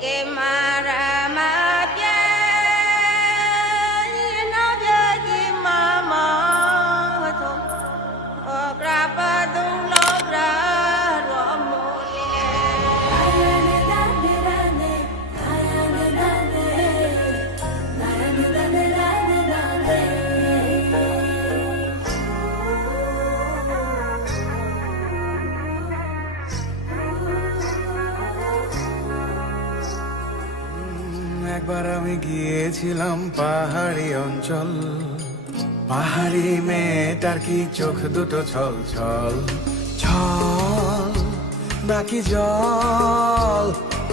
que maravilla no de mama to grapa dung logra একবার আমি গিয়েছিলাম পাহাড়ি অঞ্চল, পাহাড়ি মেয়েটার কি চোখ দুটো ছল ছল ছল, নাকি জল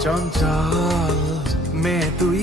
চঞ্চল মেয়ে তুই